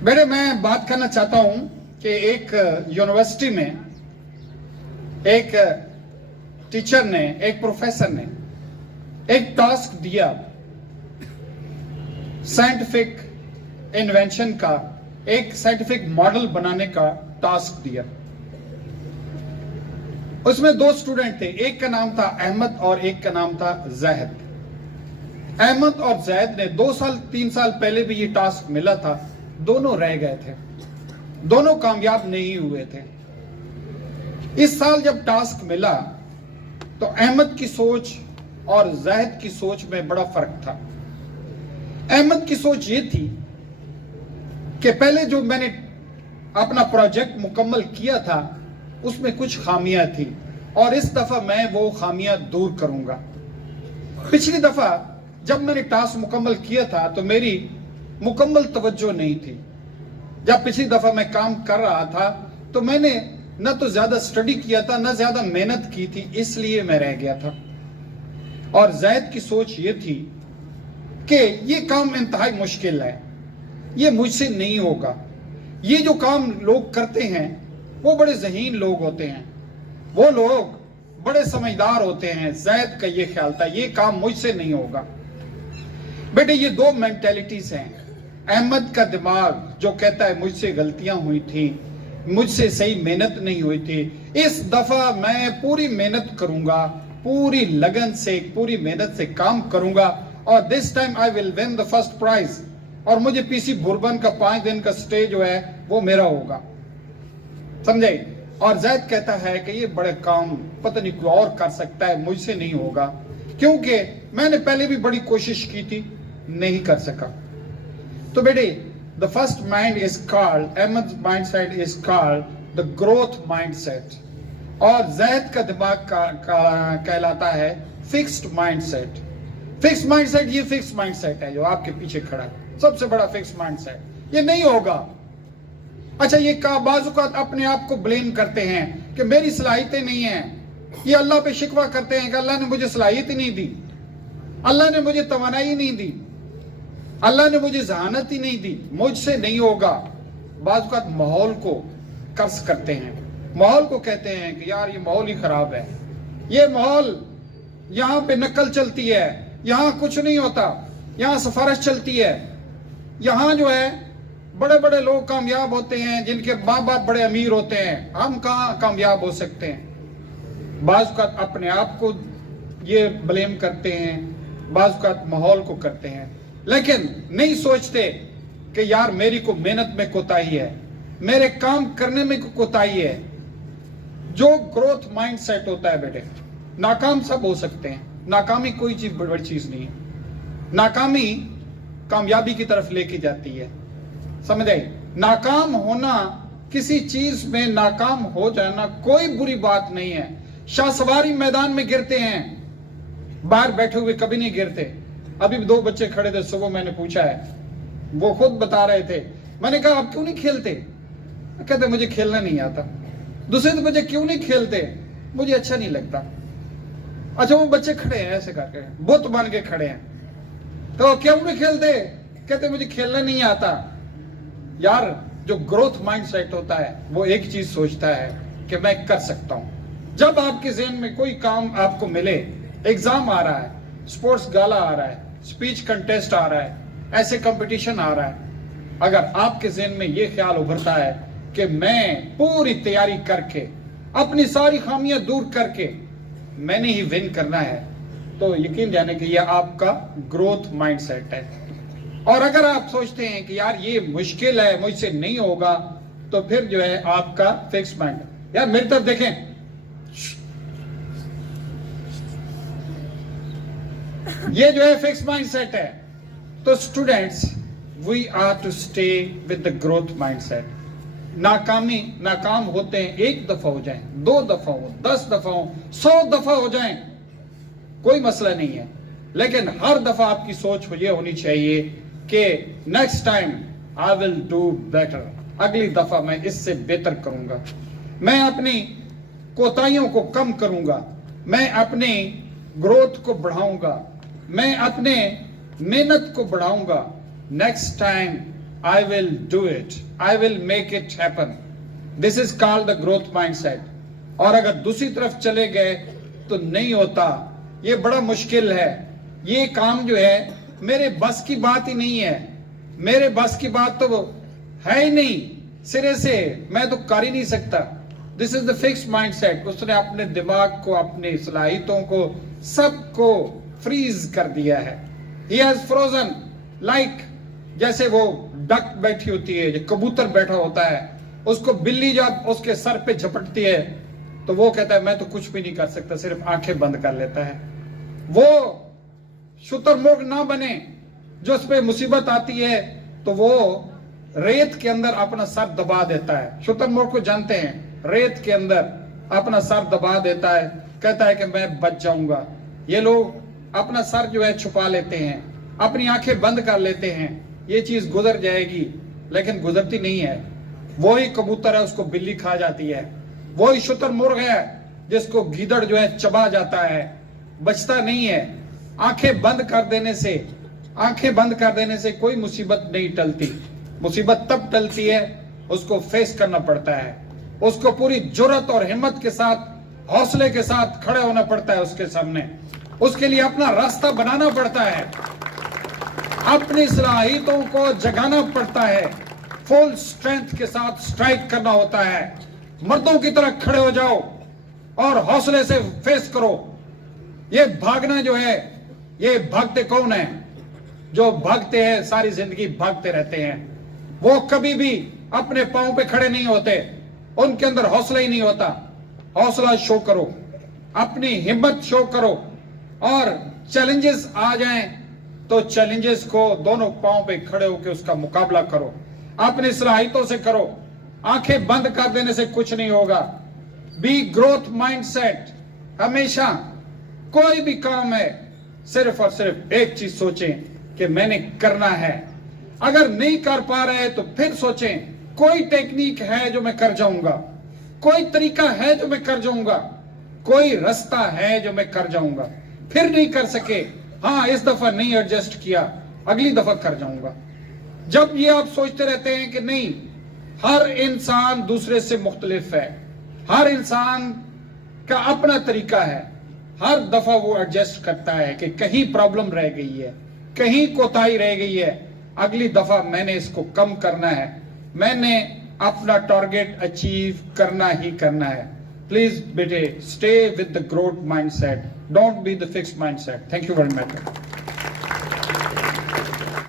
बेटे, मैं बात करना चाहता हूं कि एक यूनिवर्सिटी में एक टीचर ने, एक प्रोफेसर ने एक टास्क दिया, साइंटिफिक इन्वेंशन का, एक साइंटिफिक मॉडल बनाने का टास्क दिया। उसमें दो स्टूडेंट थे, एक का नाम था अहमद और एक का नाम था जैद। अहमद और जैद ने 2 साल 3 साल पहले भी ये टास्क मिला था, दोनों रह गए थे, दोनों कामयाब नहीं हुए थे। इस साल जब टास्क मिला तो अहमद की सोच और जैद की सोच में बड़ा फर्क था। अहमद की सोच ये थी कि पहले जो मैंने अपना प्रोजेक्ट मुकम्मल किया था उसमें कुछ खामियां थी और इस दफा मैं वो खामियां दूर करूंगा। पिछली दफा जब मैंने टास्क मुकम्मल किया था तो मेरी मुकम्मल तवज्जो नहीं थी। जब पिछली दफा मैं काम कर रहा था तो मैंने न तो ज्यादा स्टडी किया था न ज्यादा मेहनत की थी, इसलिए मैं रह गया था। और जैद की सोच ये थी कि ये काम इंतहाई मुश्किल है, ये मुझसे नहीं होगा। ये जो काम लोग करते हैं वो बड़े ज़हीन लोग होते हैं, वो लोग बड़े समझदार होते हैं। जैद का ये ख्याल था ये काम मुझसे नहीं होगा। बेटे, ये दो मेंटेलिटीज हैं। अहमद का दिमाग जो कहता है मुझसे गलतियां हुई थी, मुझसे सही मेहनत नहीं हुई थी, इस दफा मैं पूरी मेहनत करूंगा, पूरी लगन से, पूरी मेहनत से काम करूंगा और this time I will win the first prize और मुझे पीसी बुरबन का 5 दिन का स्टे जो है वो मेरा होगा। समझे? और जैद कहता है कि ये बड़े काम पता नहीं कोई और कर सकता है, मुझसे नहीं होगा, क्योंकि मैंने पहले भी बड़ी कोशिश की थी, नहीं कर सका। तो बेटे, the first mind is called, Ahmad mindset is called the growth mindset और जैद का दिमाग कहलाता है फिक्स्ड माइंडसेट। फिक्स्ड माइंडसेट, ये फिक्स्ड माइंडसेट है जो आपके पीछे खड़ा है, सबसे बड़ा फिक्स्ड माइंडसेट। ये नहीं होगा। अच्छा, ये बाज़-औक़ात अपने आप को ब्लेम करते हैं कि मेरी सलाहियतें नहीं हैं। ये अल्लाह पे शिकवा करते हैं कि अल्लाह ने मुझे सलाहियत ही नहीं दी, अल्लाह ने मुझे तवानाई नहीं दी, अल्लाह ने मुझे जहानत ही नहीं दी, मुझसे नहीं होगा। बाज़-औक़ात माहौल को कर्ज करते हैं, माहौल को कहते हैं कि यार ये माहौल ही खराब है, ये माहौल, यहाँ पे नकल चलती है, यहाँ कुछ नहीं होता, यहाँ सिफारिश चलती है, यहाँ जो है बड़े बड़े लोग कामयाब होते हैं जिनके माँ बाप बड़े अमीर होते हैं, हम कहाँ कामयाब हो सकते हैं। बाज़-औक़ात अपने आप को ये ब्लेम करते हैं, बाज़-औक़ात माहौल को करते हैं, लेकिन नहीं सोचते कि यार मेरी को मेहनत में कोताही है, मेरे काम करने में कोताही है। जो ग्रोथ माइंडसेट होता है बेटे, नाकाम सब हो सकते हैं, नाकामी कोई चीज बड़ी चीज नहीं है। नाकामी कामयाबी की तरफ लेके जाती है, समझ आई? नाकाम होना, किसी चीज में नाकाम हो जाना कोई बुरी बात नहीं है। शाहसवारी मैदान में गिरते हैं, बाहर बैठे हुए कभी नहीं गिरते। अभी 2 बच्चे खड़े थे, सुबह मैंने पूछा है, वो खुद बता रहे थे, मैंने कहा आप क्यों नहीं खेलते? कहते मुझे खेलना नहीं आता। दूसरे तो बच्चे क्यों नहीं खेलते? मुझे अच्छा नहीं लगता। अच्छा, वो बच्चे खड़े हैं ऐसे करके, बुत बन के खड़े हैं, तो क्यों नहीं खेलते? कहते मुझे खेलना नहीं आता। यार, जो ग्रोथ माइंडसेट होता है वो एक चीज सोचता है कि मैं कर सकता हूं। जब आपके ज़हन में कोई काम आपको मिले, एग्जाम आ रहा है, स्पोर्ट्स गाला आ रहा है, स्पीच कंटेस्ट आ रहा है, ऐसे कंपटीशन आ रहा है, अगर आपके ज़हन में ये ख्याल उभरता है कि मैं पूरी तैयारी करके, अपनी सारी खामियां दूर करके मैंने ही विन करना है, तो यकीन जाने कि यह आपका ग्रोथ माइंडसेट है। और अगर आप सोचते हैं कि यार ये मुश्किल है, मुझसे नहीं होगा, तो फिर जो है आपका फिक्स माइंड। यार मेरी तरफ देखें, ये जो है फिक्स माइंडसेट है। तो students, we are to stay with the growth mindset. नाकाम होते हैं, 1 दफा हो जाए, 2 दफा हो, 10 दफा हो, 100 दफा हो जाए, कोई मसला नहीं है, लेकिन हर दफा आपकी सोच ये होनी चाहिए कि next time I will do better, अगली दफा मैं इससे बेहतर करूंगा, मैं अपनी कोताहियों को कम करूंगा, मैं अपनी ग्रोथ को बढ़ाऊंगा, मैं अपने मेहनत को बढ़ाऊंगा। Next time I will do it, I will make it happen. This is called the growth mindset. और अगर दूसरी तरफ चले गए तो नहीं होता, ये बड़ा मुश्किल है, ये काम जो है मेरे बस की बात ही नहीं है, मेरे बस की बात तो है ही नहीं, सिरे से मैं तो कर ही नहीं सकता। This is the fixed mindset. उसने अपने दिमाग को, अपनी सलाहियतों को, सबको फ्रीज कर दिया है। He has frozen, like जैसे वो डक बैठी होती है, जो कबूतर बैठा होता है, उसको बिल्ली जब उसके सर पे झपटती है तो वो कहता है मैं तो कुछ भी नहीं कर सकता, सिर्फ आंखें बंद कर लेता है। वो शुतुरमुर्ग ना बने, जो उस पे मुसीबत आती है तो वो रेत के अंदर अपना सर दबा देता है। शुतुरमुर्ग को जानते हैं, रेत के अंदर अपना सर दबा देता है, कहता है कि मैं बच जाऊंगा। ये लोग अपना सर जो है छुपा लेते हैं, अपनी आंखें बंद कर लेते हैं, ये चीज गुजर जाएगी, लेकिन गुजरती नहीं है। वही कबूतर है, उसको बिल्ली खा जाती है। वही शुतुरमुर्ग है जिसको गीदड़ जो है चबा जाता है, बचता नहीं है। आंखें बंद कर देने से, आंखें बंद कर देने से कोई मुसीबत नहीं टलती। मुसीबत तब टलती है उसको फेस करना पड़ता है, उसको पूरी जुर्रत और हिम्मत के साथ, हौसले के साथ खड़े होना पड़ता है उसके सामने। उसके लिए अपना रास्ता बनाना पड़ता है, अपनी सलाहियतों को जगाना पड़ता है, फुल स्ट्रेंथ के साथ स्ट्राइक करना होता है। मर्दों की तरह खड़े हो जाओ और हौसले से फेस करो। ये भागना जो है, ये भागते कौन है? जो भागते हैं सारी जिंदगी भागते रहते हैं, वो कभी भी अपने पांव पे खड़े नहीं होते, उनके अंदर हौसला ही नहीं होता। हौसला शो करो, अपनी हिम्मत शो करो, और चैलेंजेस आ जाएं तो चैलेंजेस को दोनों पांव पे खड़े होकर उसका मुकाबला करो, अपनी सलाहियतों से करो। आंखें बंद कर देने से कुछ नहीं होगा। Be growth mindset. हमेशा कोई भी काम है, सिर्फ और सिर्फ एक चीज सोचें कि मैंने करना है। अगर नहीं कर पा रहे तो फिर सोचें कोई टेक्निक है जो मैं कर जाऊंगा, कोई तरीका है जो मैं कर जाऊंगा, कोई रास्ता है जो मैं कर जाऊंगा। फिर नहीं कर सके, हाँ इस दफा नहीं एडजस्ट किया, अगली दफा कर जाऊंगा। जब ये आप सोचते रहते हैं कि नहीं, हर इंसान दूसरे से मुख्तलिफ है, हर इंसान का अपना तरीका है, हर दफा वो एडजस्ट करता है कि कहीं प्रॉब्लम रह गई है, कहीं कोताही रह गई है, अगली दफा मैंने इसको कम करना है, मैंने अपना टारगेट अचीव करना ही करना है। प्लीज बेटे, stay with the growth mindset, don't be the fixed mindset. Thank you very much.